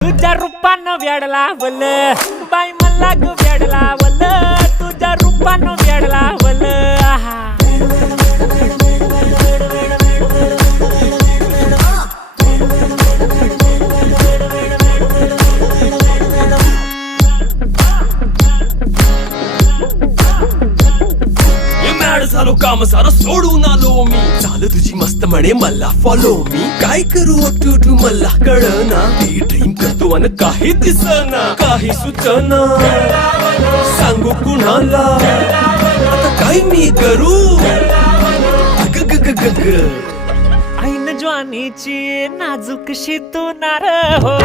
तुझ्या रूपानं वेडला वल बाई मला ग वेडला वल तुझ्या रूपानं वेडला वल झालो काम सारा सोडून आलो मी झालं तुझी मस्त म्हणे मला फॉलो मी काय करू अटू मला कळना ती ड्रीम करतो आणि काही दिसना काही सुचना सांगू कुणाला आता काय मी करू अग ग ग ग ग ऐन ज्वानीची नाजूक शी तू नार हो